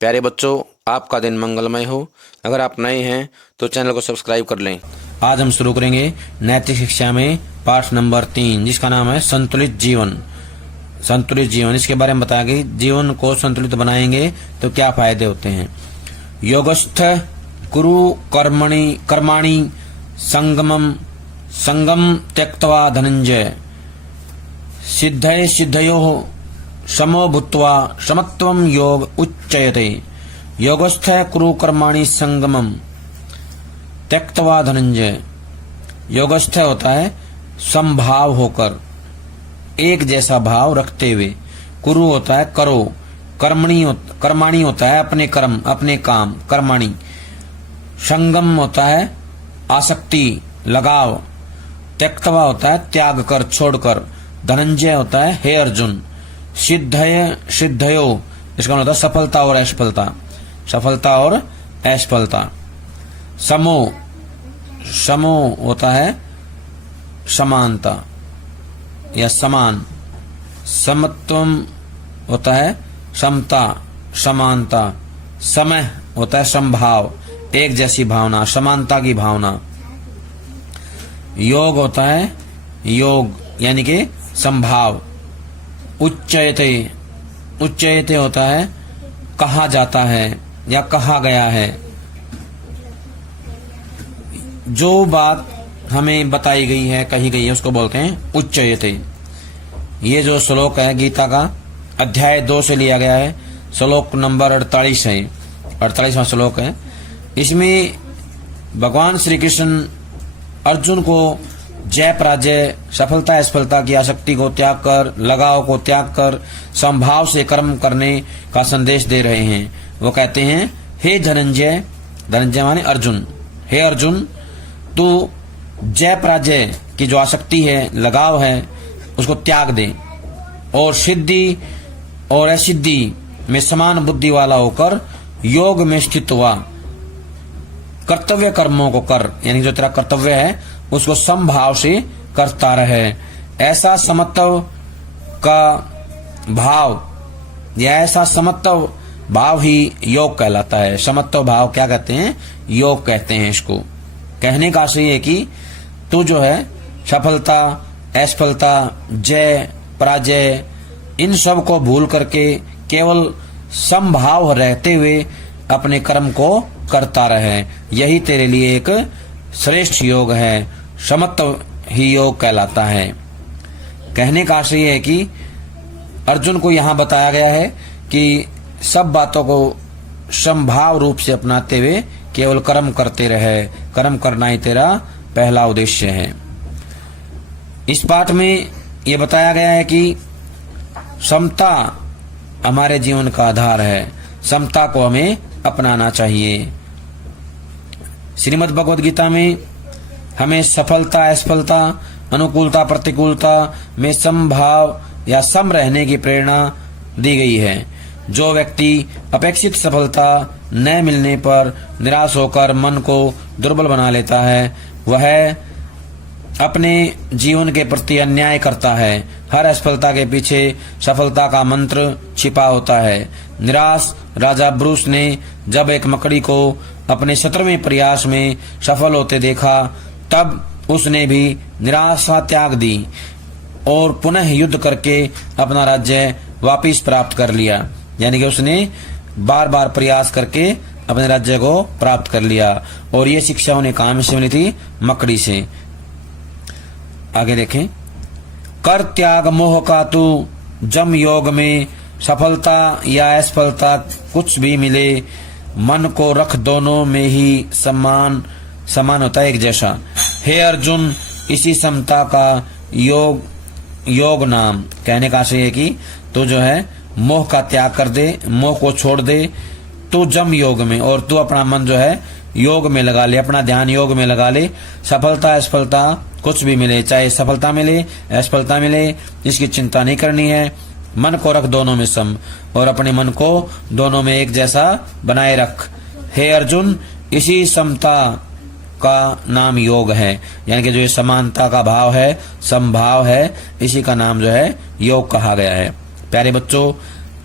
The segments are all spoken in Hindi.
प्यारे बच्चों, आपका दिन मंगलमय हो। अगर आप नए हैं तो चैनल को सब्सक्राइब कर लें। आज हम शुरू करेंगे नैतिक शिक्षा में पाठ नंबर 3, जिसका नाम है संतुलित जीवन। संतुलित जीवन, इसके बारे में बताया कि जीवन को संतुलित बनाएंगे तो क्या फायदे होते हैं। योगस्थ कुरु कर्माणि संगम त्यक्त्वा धनंजय सिद्धये सिद्धयोः समो भूत्वा समत्वं योग उच्यते। योगस्थ कुरु कर्माणि संगमम त्यक्त्वा धनंजय। योगस्थ होता है समभाव होकर, एक जैसा भाव रखते हुए। कुरु होता है करो, कर्माणि होता है अपने कर्म, अपने काम, कर्माणि। संगम होता है आसक्ति, लगाव। त्यक्त्वा होता है त्याग कर, छोड़कर। धनंजय होता है हे अर्जुन। सिद्धयो, इसका मतलब सफलता और असफलता, सफलता और असफलता। समो होता है समानता या समान। समत्वम होता है समता, समानता। समय होता है समभाव, एक जैसी भावना, समानता की भावना। योग होता है योग यानी कि संभाव। उच्चयते होता है कहा जाता है या कहा गया है। जो बात हमें बताई गई है, कही गई है, उसको बोलते हैं उच्चयते। ये जो श्लोक है गीता का अध्याय 2 से लिया गया है, श्लोक नंबर 48 है, 48वां श्लोक है। इसमें भगवान श्री कृष्ण अर्जुन को जय पराजय, सफलता असफलता की आसक्ति को त्याग कर, लगाव को त्याग कर समभाव से कर्म करने का संदेश दे रहे हैं। वो कहते हैं हे धनंजय, धनंजय माने अर्जुन, हे अर्जुन तू जय पराजय की जो आसक्ति है, लगाव है, उसको त्याग दे और सिद्धि और असिद्धि में समान बुद्धि वाला होकर योग में स्थित हुआ। कर्तव्य कर्मों को कर, यानी जो तेरा कर्तव्य है उसको समभाव से करता रहे। ऐसा समत्व का भाव या ऐसा समत्व भाव ही योग कहलाता है। समत्व भाव क्या कहते हैं? योग कहते हैं। इसको कहने का आशय है कि तू जो है सफलता असफलता, जय पराजय, इन सब को भूल करके केवल समभाव रहते हुए अपने कर्म को करता रहे। यही तेरे लिए एक श्रेष्ठ योग है, समत्व ही योग कहलाता है। कहने का आशय है कि अर्जुन को यहाँ बताया गया है कि सब बातों को समभाव रूप से अपनाते हुए केवल कर्म करते रहे। कर्म करना ही तेरा पहला उद्देश्य है। इस पाठ में ये बताया गया है कि समता हमारे जीवन का आधार है। समता को हमें अपनाना चाहिए। श्रीमद् भगवद गीता में हमें सफलता असफलता, अनुकूलता प्रतिकूलता में समभाव या सम रहने की प्रेरणा दी गई है। जो व्यक्ति अपेक्षित सफलता न मिलने पर निराश होकर मन को दुर्बल बना लेता है, वह अपने जीवन के प्रति अन्याय करता है। हर असफलता के पीछे सफलता का मंत्र छिपा होता है। निराश राजा ब्रूस ने जब एक मकड़ी को अपने 17वें प्रयास में सफल होते देखा, तब उसने भी निराशा त्याग दी और पुनः युद्ध करके अपना राज्य वापस प्राप्त कर लिया। यानी कि उसने बार बार प्रयास करके अपने राज्य को प्राप्त कर लिया। और ये शिक्षा उन्हें कहाँ से मिली थी? मकड़ी से। आगे देखें, कर त्याग मोह का तू जम योग में, सफलता या असफलता कुछ भी मिले, मन को रख दोनों में ही समान होता है, एक जैसा। हे अर्जुन, इसी समता का योग नाम। कहने का आशय है कि तू जो है मोह का त्याग कर दे, मोह को छोड़ दे, तू जम योग में, और तू अपना मन जो है योग में लगा ले, अपना ध्यान योग में लगा ले। सफलता असफलता कुछ भी मिले, चाहे सफलता मिले असफलता मिले, इसकी चिंता नहीं करनी है। मन को रख दोनों में सम, और अपने मन को दोनों में एक जैसा बनाए रख। हे अर्जुन, इसी समता का नाम योग है। यानी कि जो ये समानता का भाव है, समभाव है, इसी का नाम जो है योग कहा गया है। प्यारे बच्चों,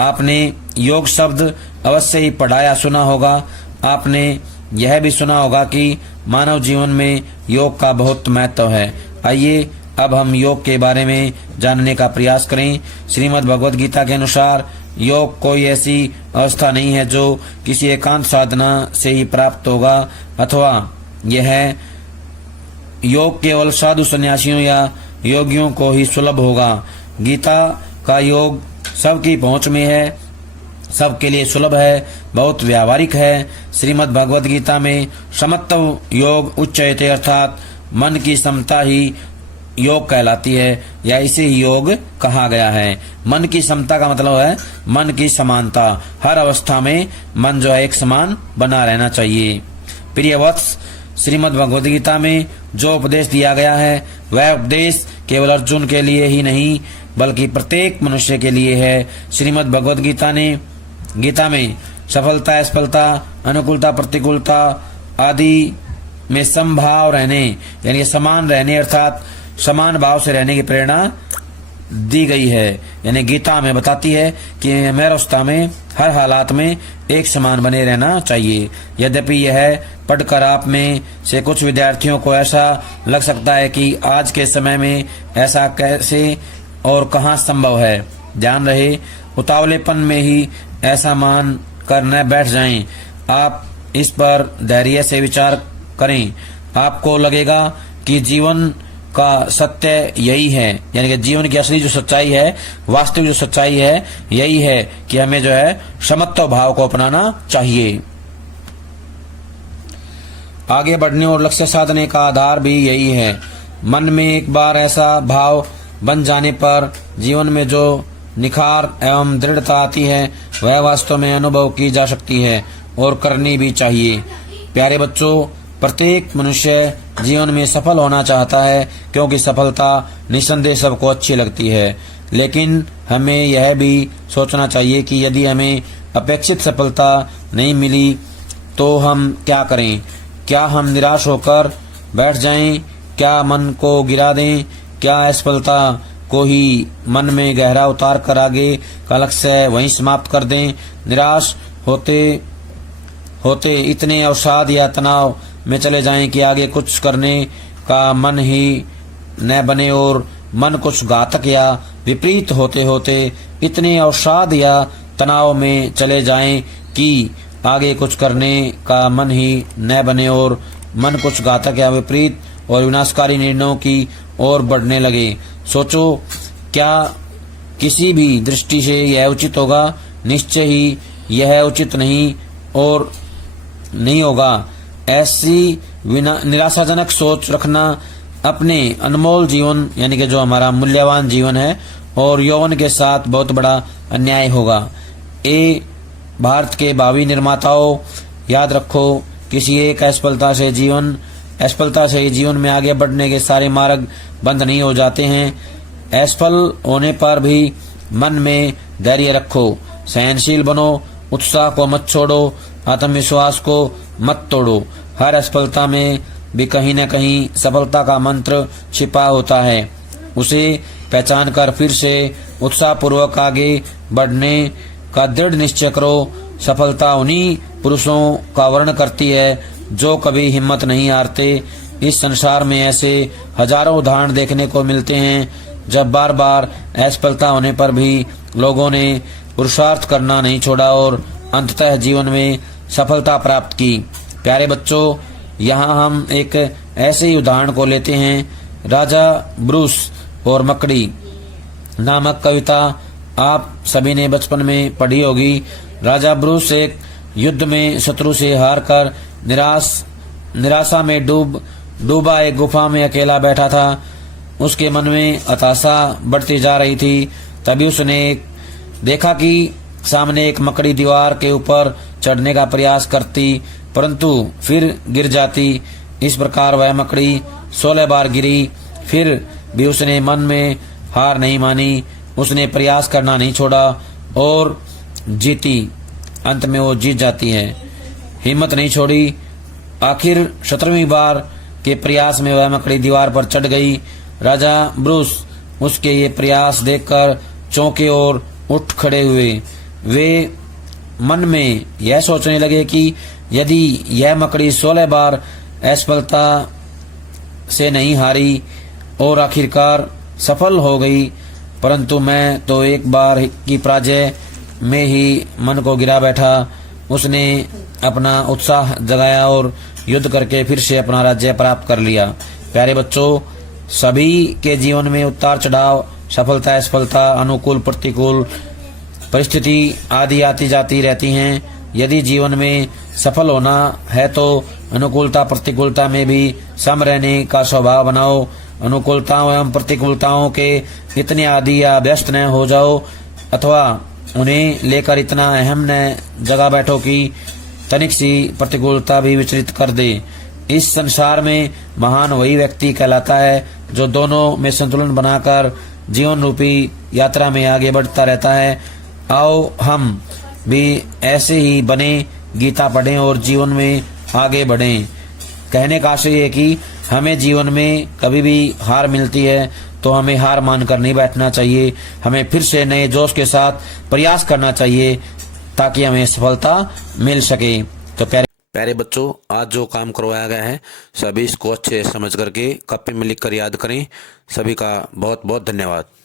आपने योग शब्द अवश्य ही पढ़ा या सुना होगा। आपने यह भी सुना होगा कि मानव जीवन में योग का बहुत महत्व है। आइए अब हम योग के बारे में जानने का प्रयास करें। श्रीमद् भगवद गीता के अनुसार योग कोई ऐसी अवस्था नहीं है जो किसी एकांत साधना से ही प्राप्त होगा, अथवा यह योग केवल साधु सन्यासियों या योगियों को ही सुलभ होगा। गीता का योग सबकी पहुंच में है, सबके लिए सुलभ है, बहुत व्यावहारिक है। श्रीमद् भगवद गीता में समत्व योग उच्चयते अर्थात मन की समता ही योग कहलाती है, या इसे ही योग कहा गया है। मन की समता का मतलब है मन की समानता। हर अवस्था में मन जो है एक समान बना रहना चाहिए। प्रिय वत्स, श्रीमद् भगवद गीता में जो उपदेश दिया गया है वह उपदेश केवल अर्जुन के लिए ही नहीं बल्कि प्रत्येक मनुष्य के लिए है। श्रीमद् भगवद गीता में सफलता, असफलता, अनुकूलता, प्रतिकूलता आदि में समभाव रहने यानी समान रहने अर्थात समान भाव से रहने की प्रेरणा दी गई है। यानी गीता हमें बताती है कि हमें अवस्था में हर हालात में एक समान बने रहना चाहिए। यद्यपि यह पढ़कर आप में से कुछ विद्यार्थियों को ऐसा लग सकता है कि आज के समय में ऐसा कैसे और कहाँ संभव है। ध्यान रहे, उतावलेपन में ही ऐसा मान कर न बैठ जाएं। आप इस पर धैर्य से विचार करें। आपको लगेगा कि जीवन का सत्य यही है, यानी कि जीवन की असली जो सच्चाई है, वास्तविक जो सच्चाई है यही है कि हमें जो है समत्व भाव को अपनाना चाहिए। आगे बढ़ने और लक्ष्य साधने का आधार भी यही है। मन में एक बार ऐसा भाव बन जाने पर जीवन में जो निखार एवं दृढ़ता आती है वह वास्तव में अनुभव की जा सकती है और करनी भी चाहिए। प्यारे बच्चों, प्रत्येक मनुष्य जीवन में सफल होना चाहता है क्योंकि सफलता निस्संदेह सबको अच्छी लगती है। लेकिन हमें यह भी सोचना चाहिए कि यदि हमें अपेक्षित सफलता नहीं मिली तो हम क्या करें। क्या हम निराश होकर बैठ जाएं? क्या मन को गिरा दें? क्या असफलता को ही मन में गहरा उतार कर आगे का लक्ष्य वहीं समाप्त कर दें? निराश होते इतने अवसाद या तनाव में चले जाएं कि आगे कुछ करने का मन ही न बने और मन कुछ घातक या विपरीत होते होते इतने अवसाद या तनाव में चले जाएं कि आगे कुछ करने का मन ही न बने और मन कुछ घातक या विपरीत और विनाशकारी निर्णयों की ओर बढ़ने लगे। सोचो, क्या किसी भी दृष्टि से यह उचित होगा? निश्चय ही यह उचित नहीं और नहीं होगा। ऐसी निराशाजनक सोच रखना अपने अनमोल जीवन यानी कि जो हमारा मूल्यवान जीवन है और यौवन के साथ बहुत बड़ा अन्याय होगा। भारत के भावी निर्माताओं, याद रखो, किसी एक असफलता से ही जीवन में आगे बढ़ने के सारे मार्ग बंद नहीं हो जाते हैं। असफल होने पर भी मन में धैर्य रखो, सहनशील बनो, उत्साह को मत छोड़ो, आत्मविश्वास को मत तोड़ो। हर असफलता में भी कहीं न कहीं सफलता का मंत्र छिपा होता है। उसे पहचान कर फिर से उत्साहपूर्वक आगे बढ़ने का दृढ़ निश्चय करो। सफलता उन्हीं पुरुषों का वर्णन करती है जो कभी हिम्मत नहीं हारते। इस संसार में ऐसे हजारों उदाहरण देखने को मिलते हैं जब बार बार असफलता होने पर भी लोगों ने पुरुषार्थ करना नहीं छोड़ा और अंततः जीवन में सफलता प्राप्त की। प्यारे बच्चों, यहाँ हम एक ऐसे ही उदाहरण को लेते हैं। राजा ब्रूस और मकड़ी नामक कविता आप सभी ने बचपन में पढ़ी होगी। राजा ब्रूस एक युद्ध में शत्रु से हारकर निराशा में डूबा एक गुफा में अकेला बैठा था। उसके मन में हताशा बढ़ती जा रही थी। तभी उसने देखा कि सामने एक मकड़ी दीवार के ऊपर चढ़ने का प्रयास करती परंतु फिर गिर जाती। इस प्रकार वह मकड़ी 16 बार गिरी, फिर भी उसने मन में हार नहीं मानी। उसने प्रयास करना नहीं छोड़ा और जीती। अंत में वो जीत जाती है, हिम्मत नहीं छोड़ी। आखिर 17वीं बार के प्रयास में वह मकड़ी दीवार पर चढ़ गई। राजा ब्रूस उसके ये प्रयास देखकर चौंके और उठ खड़े हुए। वे मन में यह सोचने लगे कि यदि यह मकड़ी 16 बार असफलता से नहीं हारी और आखिरकार सफल हो गई, परंतु मैं तो एक बार की पराजय में ही मन को गिरा बैठा। उसने अपना उत्साह जगाया और युद्ध करके फिर से अपना राज्य प्राप्त कर लिया। प्यारे बच्चों, सभी के जीवन में उतार चढ़ाव, सफलता असफलता, अनुकूल प्रतिकूल परिस्थिति आदि आती जाती रहती हैं। यदि जीवन में सफल होना है तो अनुकूलता प्रतिकूलता में भी सम रहने का स्वभाव बनाओ। अनुकूलताओं एवं प्रतिकूलताओं के इतने आदि या व्यस्त न हो जाओ अथवा उन्हें लेकर इतना अहम न जगह बैठो कि तनिक सी प्रतिकूलता भी विचलित कर दे। इस संसार में महान वही व्यक्ति कहलाता है जो दोनों में संतुलन बनाकर जीवन रूपी यात्रा में आगे बढ़ता रहता है। आओ हम भी ऐसे ही बने, गीता पढ़ें और जीवन में आगे बढ़ें। कहने का आशय है कि हमें जीवन में कभी भी हार मिलती है तो हमें हार मानकर नहीं बैठना चाहिए। हमें फिर से नए जोश के साथ प्रयास करना चाहिए ताकि हमें सफलता मिल सके। तो प्यारे बच्चों, आज जो काम करवाया गया है सभी इसको अच्छे समझ करके कॉपी में लिख कर याद करें। सभी का बहुत बहुत धन्यवाद।